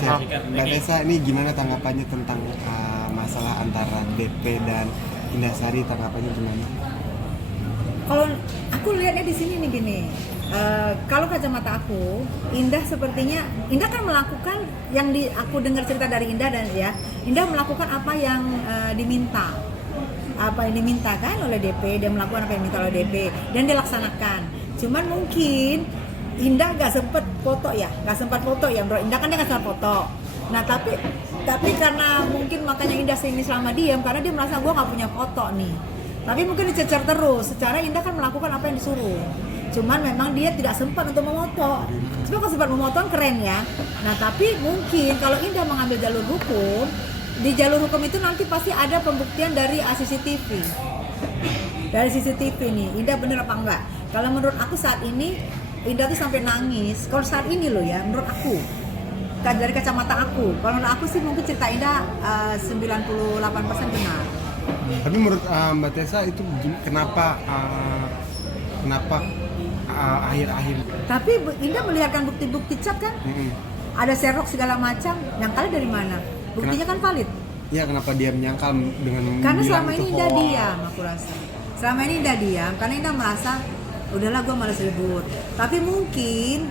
Mbak Tessa, ini gimana tanggapannya tentang masalah antara DP dan Indah Sari, tanggapannya gimana? Kalau aku lihatnya di sini nih gini, kalau kacamata aku, Indah kan melakukan yang aku dengar cerita dari Indah dan ya, Indah melakukan apa yang diminta, kan oleh DP, dia melakukan apa yang diminta oleh DP dan dia laksanakan. Cuman mungkin Indah nggak sempat foto ya bro. Indah kan dia nggak sempat foto. Nah tapi karena mungkin makanya Indah sini selama diam karena dia merasa gue nggak punya foto nih. Tapi mungkin dicecer terus. Secara Indah kan melakukan apa yang disuruh. Cuman memang dia tidak sempat untuk memoto. Cuma kalau sempat memoto keren ya. Nah tapi mungkin kalau Indah mengambil jalur hukum, di jalur hukum itu nanti pasti ada pembuktian dari CCTV. Dari CCTV nih, Indah bener apa enggak? Kalau menurut aku saat ini Indah tuh sampai nangis. Kalau saat ini loh ya, menurut aku dari kacamata aku, kalau menurut aku sih mungkin cerita Indah 98% benar. Tapi menurut Mbak Tessa itu kenapa akhir-akhir? Tapi Indah melihatkan bukti-bukti cat kan? Ada serok segala macam. Nyangkalnya dari mana? Buktinya kan valid. Iya, kenapa dia menyangkal dengan karena bilang selama ini itu Indah hoax? diam, aku rasa. Selama ini Indah diam karena Indah merasa udahlah gue malas ribut. Tapi mungkin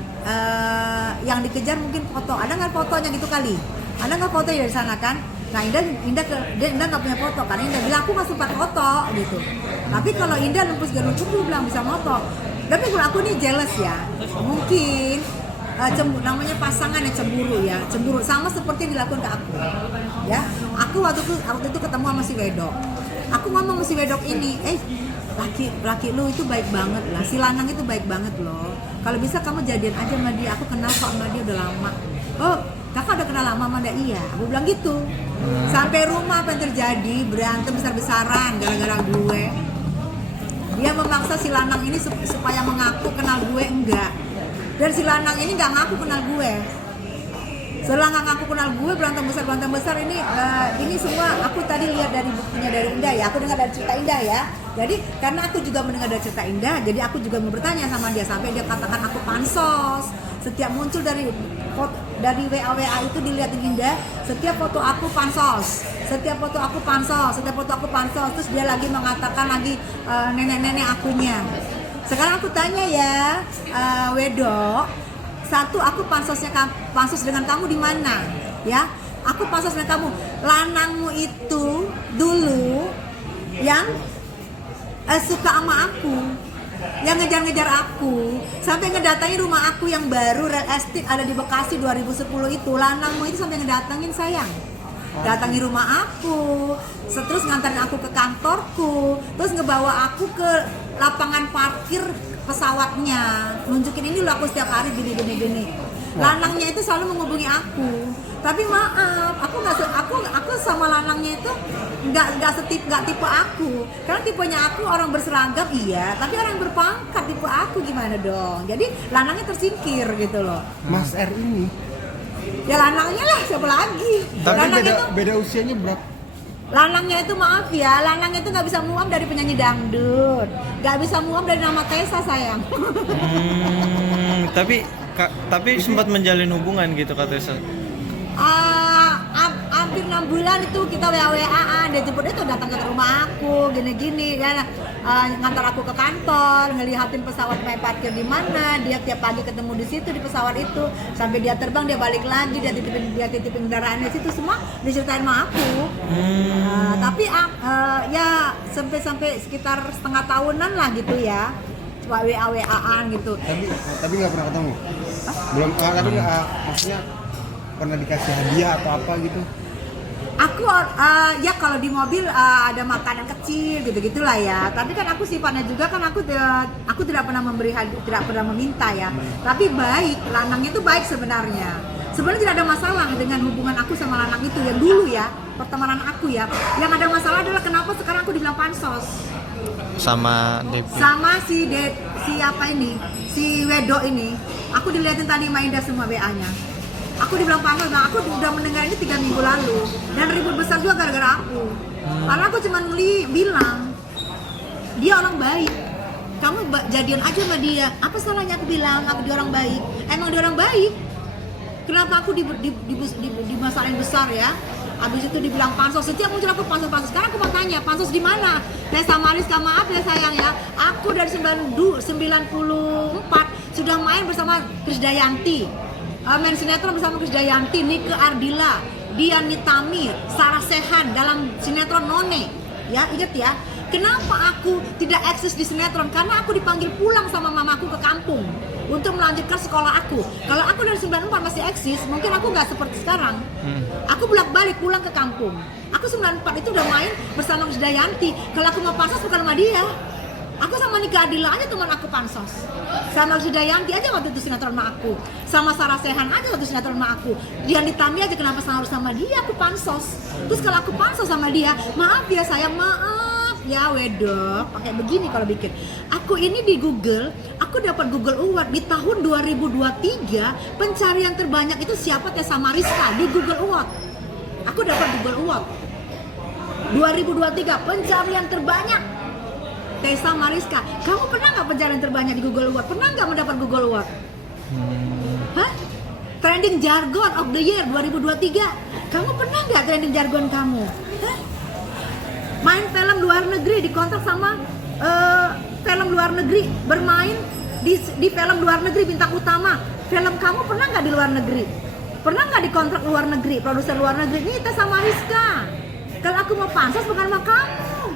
yang dikejar mungkin foto. Ada nggak fotonya gitu kali? Ada nggak foto dari sana kan? Nah Indah nggak punya foto karena Indah bilang aku nggak sempat foto gitu. Tapi kalau Indah nempus dia bilang bisa foto. Tapi kalau aku nih jealous ya. Mungkin namanya pasangan yang cemburu sama seperti yang dilakukan ke aku. Ya, aku waktu itu ketemu sama si Wedok. Aku ngomong sama si Wedok ini, laki lu itu baik banget lah, si lanang itu baik banget loh. Kalau bisa kamu jadian aja sama dia, aku kenal kok sama dia udah lama. Oh, kakak udah kenal lama sama dia? Iya, aku bilang gitu. Sampai rumah apa yang terjadi, berantem besar-besaran gara-gara gue. Dia memaksa si lanang ini supaya mengaku kenal gue, enggak. Dan si lanang ini nggak ngaku kenal gue. Setelah nggak ngaku kenal gue, berantem besar ini semua aku tadi lihat dari buktinya dari Indah ya. Aku dengar dari cerita Indah ya. Jadi karena aku juga mendengar dari cerita Indah, jadi aku juga mau bertanya sama dia sampai dia katakan aku pansos. Setiap muncul dari WA itu dilihatin Indah, setiap foto aku pansos. Setiap foto aku pansos. Terus dia lagi mengatakan lagi nenek-nenek akunya. Sekarang aku tanya ya, Wedok, satu aku pansos dengan kamu di mana? Ya, aku pansos dengan kamu. Lanangmu itu dulu yang suka sama aku, yang ngejar-ngejar aku, sampai ngedatangin rumah aku yang baru real estate ada di Bekasi 2010 itu. Lanangmu itu sampai ngedatangin sayang. Datangi rumah aku, terus nganterin aku ke kantorku, terus ngebawa aku ke lapangan parkir pesawatnya, nunjukin ini loh aku setiap hari gini. Lanangnya itu selalu menghubungi aku, tapi maaf, aku sama lanangnya itu nggak tipe aku, karena tipenya aku orang berseragam iya, tapi orang berpangkat tipe aku gimana dong? Jadi lanangnya tersingkir gitu loh. Mas R ini. Ya lanangnya lah, siapa lagi? Tapi beda usianya berapa? Lanangnya itu maaf ya, lanangnya itu nggak bisa muam dari penyanyi dangdut, nggak bisa muam dari nama Tessa sayang. Tapi sempat menjalin hubungan gitu kata Tessa. Hampir 6 bulan itu kita WA-WA-an, dia jemput itu datang ke rumah aku, gini-gini ya, ngantar aku ke kantor, ngelihatin pesawat main parkir di mana, dia tiap pagi ketemu di situ di pesawat itu, sampai dia terbang dia balik lagi, dia titipin kendaraannya di situ, semua diceritain sama aku. Tapi ya sampai sekitar setengah tahunan lah gitu ya, cuma WA-WA-an gitu. Tapi nggak pernah ketemu? Belum, tapi maksudnya pernah dikasih hadiah atau apa gitu? Aku ya kalau di mobil ada makanan kecil gitu-gitulah ya. Tapi kan aku sifatnya juga kan aku tidak pernah memberi hadiah, tidak pernah meminta ya. Tapi baik, lanangnya itu baik sebenarnya. Sebenarnya tidak ada masalah dengan hubungan aku sama lanang itu yang dulu ya, pertemanan aku ya. Yang ada masalah adalah kenapa sekarang aku dibilang pansos. Sama DP. Sama si Wedok ini. Aku dilihatin tadi sama Indah semua WA-nya. Aku dibilang pansos, aku udah mendengar ini 3 minggu lalu dan ribut besar juga gara-gara aku. Karena aku cuma bilang dia orang baik, kamu jadian aja sama dia. Apa salahnya aku bilang dia orang baik? Emang dia orang baik. Kenapa aku di masalah yang besar ya? Habis itu dibilang pansos, setiap muncul aku pansos. Sekarang aku mau tanya, pansos di mana? Tessa Mariska, maaf ya sayang ya, aku dari 94 sudah main bersama Krisdayanti, main sinetron bersama Krisdayanti, Nike Ardila, Dian Nitami, Sarah Sechan dalam sinetron None. Ya, ingat ya. Kenapa aku tidak eksis di sinetron? Karena aku dipanggil pulang sama mamaku ke kampung untuk melanjutkan sekolah aku. Kalau aku dari 94 masih eksis, mungkin aku nggak seperti sekarang. Aku bolak-balik pulang ke kampung. Aku 94 itu udah main bersama Krisdayanti. Kalau aku mau pansos bukan sama dia. Aku sama Nika Ardila aja teman aku pansos. Sama Krisdayanti aja waktu itu sinetron sama aku. Sama Sarah Sechan aja waktu sinetron sama aku. Dian Nitami aja kenapa harus sama dia aku pansos. Terus kalau aku pansos sama dia, maaf ya sayang, maaf ya wedok, pakai begini kalau bikin. Aku ini di Google, aku dapat Google Award di tahun 2023, pencarian terbanyak itu siapa? Tessa Mariska di Google Award. Aku dapat Google Award 2023, pencarian terbanyak Tessa Mariska. Kamu pernah nggak pencarian terbanyak di Google Award? Pernah nggak mendapat Google Award? Hah? Trending jargon of the year 2023. Kamu pernah nggak trending jargon kamu? Hah? Main film luar negeri, dikontrak sama film luar negeri, bermain di film luar negeri bintang utama. Film kamu pernah nggak di luar negeri? Pernah nggak dikontrak luar negeri, produser luar negeri? Ini Tessa Mariska. Kalau aku mau pansos bukan sama kamu,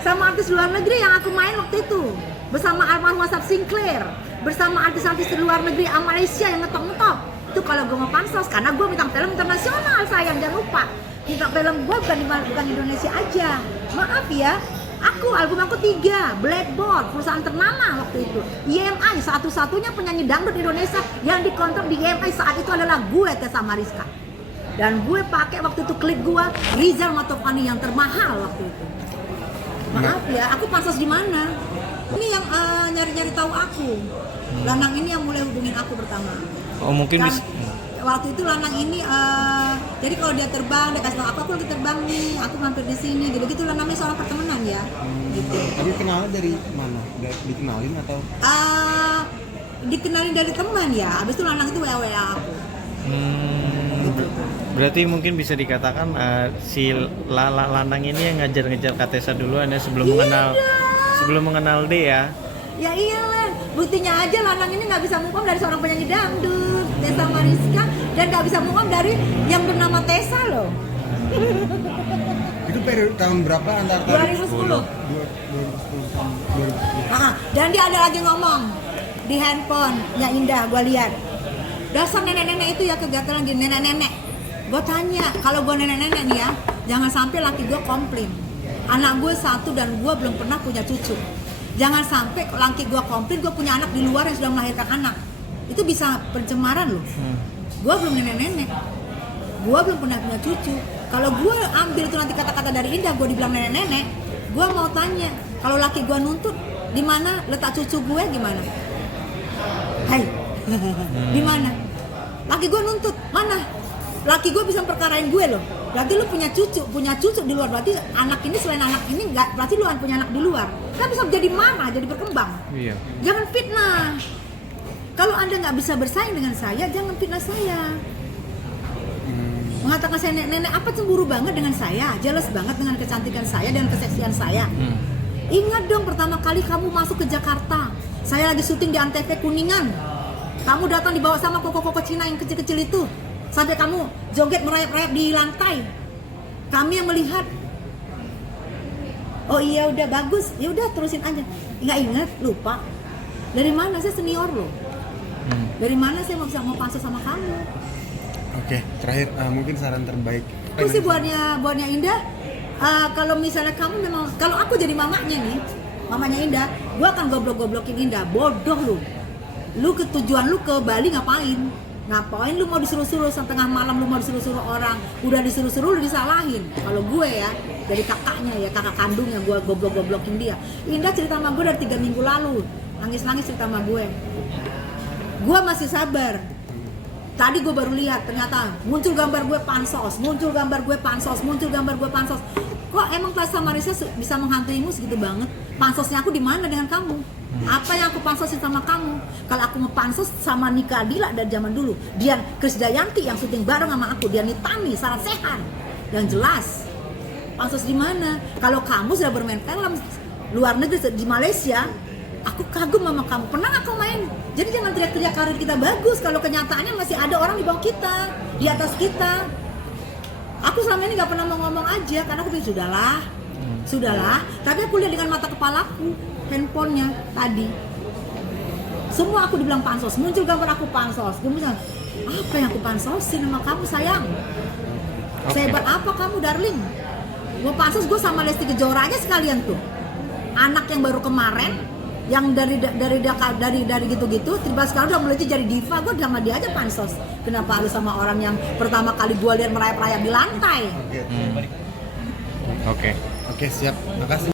sama artis luar negeri yang aku main waktu itu, bersama almarhum Asap Sinclair, bersama artis-artis luar negeri Malaysia yang ngetop-ngetop. Itu kalau gue mau pansos, karena gue minta film internasional sayang, jangan lupa. Minta film gue bukan Indonesia aja. Maaf ya, album aku 3, Blackboard, perusahaan ternama waktu itu. EMI, satu-satunya penyanyi dangdut Indonesia yang dikontrak di EMI saat itu adalah gue, Tessa Mariska. Dan gue pakai waktu itu klip gue Rizal Matovani yang termahal waktu itu. Maaf ya, aku pansos di mana? Ini yang nyari-nyari tahu aku. Lanang ini yang mulai hubungin aku pertama. Oh mungkin Kan, bisa. waktu itu Lanang ini jadi kalau dia terbang, dia kasih tahu aku lagi terbang nih, aku mampir di sini, gitu-gitu lah, namanya seorang pertemanan ya. Gitu. Tapi kenalnya dari mana? Dikenalin atau? Dikenalin dari teman ya. Abis itu Lanang itu WA aku. Gitu. Berarti mungkin bisa dikatakan si Lanang ini yang ngajar-ngajar Kak Tessa duluan ya sebelum mengenal dia. Ya iyalah, buktinya aja Lanang ini nggak bisa move on dari seorang penyanyi dangdut, Tessa Mariska, dan nggak bisa move on dari yang bernama Tessa loh. Itu periode tahun berapa antara 2010. 2010. Dan dia ada lagi ngomong di handphonenya Indah, gue lihat. Dasar nenek-nenek itu ya kegatelan gini, nenek-nenek. Gue tanya, kalau gue nenek-nenek nih ya, jangan sampai laki gue komplain. Anak gue 1 dan gue belum pernah punya cucu. Jangan sampai laki gue komplain, gue punya anak di luar yang sudah melahirkan anak. Itu bisa pencemaran loh. Gue belum nenek-nenek. Gue belum pernah punya cucu. Kalau gue ambil itu nanti kata-kata dari Indah, gue dibilang nenek-nenek, gue mau tanya, kalau laki gue nuntut, di mana letak cucu gue gimana? Hai, di mana? Laki gue nuntut, mana? Laki gue bisa perkarain gue loh. Berarti lu punya cucu di luar. Berarti anak ini selain anak ini nggak, berarti lu punya anak di luar. Kan bisa jadi marah, jadi berkembang. Iya. Jangan fitnah. Kalau Anda nggak bisa bersaing dengan saya, jangan fitnah saya. Mengatakan saya nenek, apa cemburu banget dengan saya, jealous banget dengan kecantikan saya dan keseksian saya. Ingat dong pertama kali kamu masuk ke Jakarta, saya lagi syuting di Antv Kuningan. Kamu datang dibawa sama koko-koko Cina yang kecil-kecil itu, sampai kamu joget merayap-rayap di lantai. Kami yang melihat. Oh iya udah bagus, ya udah terusin aja. Nggak ingat, lupa. Dari mana saya senior loh? Dari mana saya mau pansos sama kamu? Oke, terakhir mungkin saran terbaik. Terus sih buatnya Indah, kalau misalnya kamu memang, kalau aku jadi mamanya nih, mamanya Indah, gue akan goblok-goblokin Indah. Bodoh lu ke tujuan lu ke Bali ngapain? Ngapain lu mau disuruh-suruh sampai tengah malam, lu mau disuruh-suruh orang, udah disuruh-suruh lu disalahin. Kalau gue ya, dari kakaknya ya, kakak kandungnya, gue goblok-goblokin dia. Indah cerita sama gue dari 3 minggu lalu, nangis-nangis cerita sama gue. Gue masih sabar. Tadi gue baru lihat, ternyata muncul gambar gue pansos. Kok emang Tessa Mariska bisa menghantuimu segitu banget? Pansosnya aku di mana dengan kamu? Apa yang aku pansosin sama kamu? Kalau aku ngepansos sama Nika Ardila dari zaman dulu, Dian Krisdayanti yang syuting bareng sama aku, Dian Nitami, Sarah Sechan, yang jelas. Pansos di mana? Kalau kamu sudah bermain film luar negeri di Malaysia, aku kagum sama kamu. Pernah nggak kau main? Jadi jangan teriak-teriak karir kita bagus kalau kenyataannya masih ada orang di bawah kita, di atas kita. Aku selama ini nggak pernah mau ngomong aja karena aku pikir sudahlah. Tapi aku lihat dengan mata kepalaku, handphonenya tadi. Semua aku dibilang pansos, muncul gambar aku pansos. Dia bilang, apa yang aku pansosin sama kamu sayang? Sehebat apa kamu darling? Gue pansos gue sama Lesti Kejora aja sekalian tuh. Anak yang baru kemarin, yang dari gitu-gitu, tiba tiba sekarang udah mulai jadi diva. Gue sama dia aja pansos. Kenapa harus sama orang yang pertama kali gue lihat merayap-rayap di lantai? Oke. Oke, siap. Makasih.